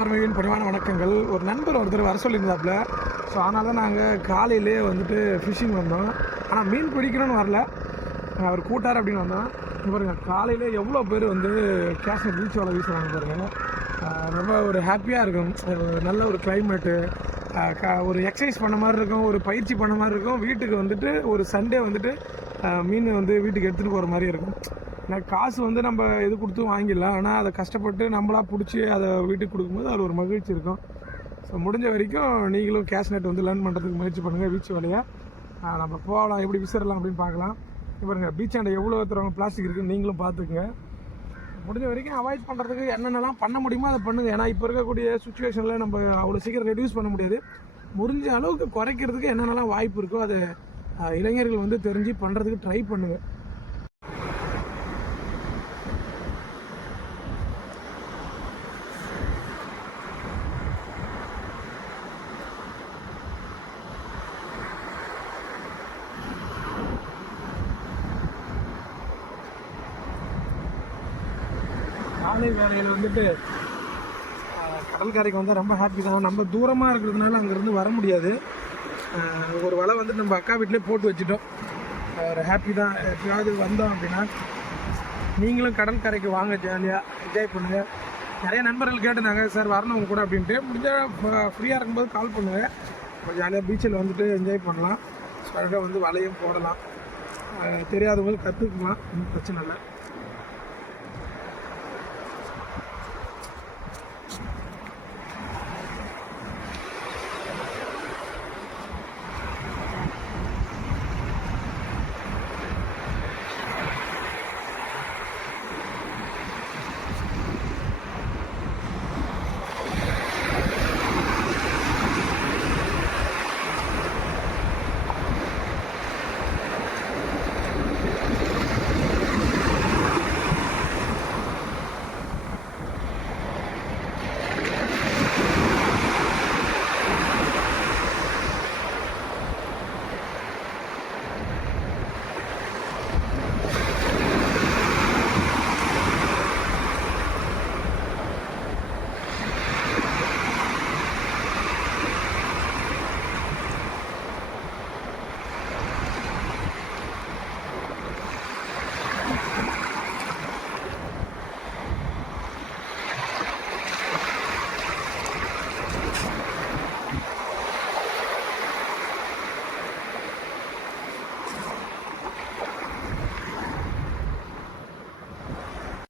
பரமவியின் பணிவான வணக்கங்கள். ஒரு நண்பர் ஒருத்தர் வர சொல்லியிருந்தாப்புல. ஸோ அதனால தான் நாங்கள் காலையிலே வந்துட்டு ஃபிஷிங் வந்தோம். ஆனால் மீன் பிடிக்கணும்னு வரல. அவர் கூட்டார் அப்படின்னு வந்தோம். இங்க பாருங்க காலையிலே எவ்வளோ பேர் வந்து கேஷ்மீர் பீச் வலை வீசுகிறாங்க பாருங்கள் ரொம்ப ஒரு ஹாப்பியாக இருக்கும். ஒரு நல்ல ஒரு கிளைமேட்டு ஒரு எக்ஸசைஸ் பண்ண மாதிரி இருக்கும். ஒரு பயிற்சி பண்ண மாதிரி இருக்கும். வீட்டுக்கு வந்துட்டு ஒரு சண்டே வந்துட்டு மீன் வந்து வீட்டுக்கு எடுத்துகிட்டு போகிற மாதிரி இருக்கும். ஏன்னா காசு வந்து நம்ம இது கொடுத்து வாங்கிடலாம். ஆனால் அதை கஷ்டப்பட்டு நம்மளாக பிடிச்சி அதை வீட்டுக்கு கொடுக்கும்போது அதில் ஒரு மகிழ்ச்சி இருக்கும். ஸோ முடிஞ்ச வரைக்கும் நீங்களும் கேஷ் நெட் வந்து லேர்ன் பண்ணுறதுக்கு முயற்சி பண்ணுங்கள் பீச் வழியாக நம்ம போகலாம் எப்படி விசிறலாம் அப்படின்னு பார்க்கலாம். இப்போ பாருங்க பீச் ஆண்ட எவ்வளோ தரவங்க பிளாஸ்டிக் இருக்குன்னு நீங்களும் பார்த்துக்குங்க. முடிஞ்ச வரைக்கும் அவாய்ட் பண்ணுறதுக்கு என்னென்னலாம் பண்ண முடியுமோ அதை பண்ணுங்கள் ஏன்னா இப்போ இருக்கக்கூடிய சுச்சுவேஷனில் நம்ம அவ்வளோ சீக்கிரம் ரெடியூஸ் பண்ண முடியாது. முடிஞ்ச அளவுக்கு குறைக்கிறதுக்கு என்னென்னலாம் வாய்ப்பு இருக்கோ அதை இளைஞர்கள் வந்து தெரிஞ்சு பண்ணுறதுக்கு ட்ரை பண்ணுங்கள் காலை வேலையில் வந்துட்டு கடற்கரைக்கு வந்தால் ரொம்ப ஹாப்பி தான். நம்ம தூரமாக இருக்கிறதுனால அங்கேருந்து வர முடியாது. ஒரு வலை வந்து நம்ம அக்கா வீட்டிலே போட்டு வச்சுட்டோம். ஒரு ஹாப்பி தான். எப்பயாவது வந்தோம் அப்படின்னா நீங்களும் கடற்கரைக்கு வாங்க ஜாலியாக என்ஜாய் பண்ணுங்கள் நிறைய நண்பர்கள் கேட்டிருந்தாங்க சார் வரணும் உங்க கூட அப்படின்ட்டு. முடிஞ்சால் ஃப்ரீயாக இருக்கும்போது கால் பண்ணுங்கள் ஜாலியாக பீச்சில் வந்துட்டு என்ஜாய் பண்ணலாம். அழகாக வந்து வலையும் போடலாம். தெரியாதவங்க கற்றுக்கலாம் ஒன்றும் பிரச்சனை இல்லை.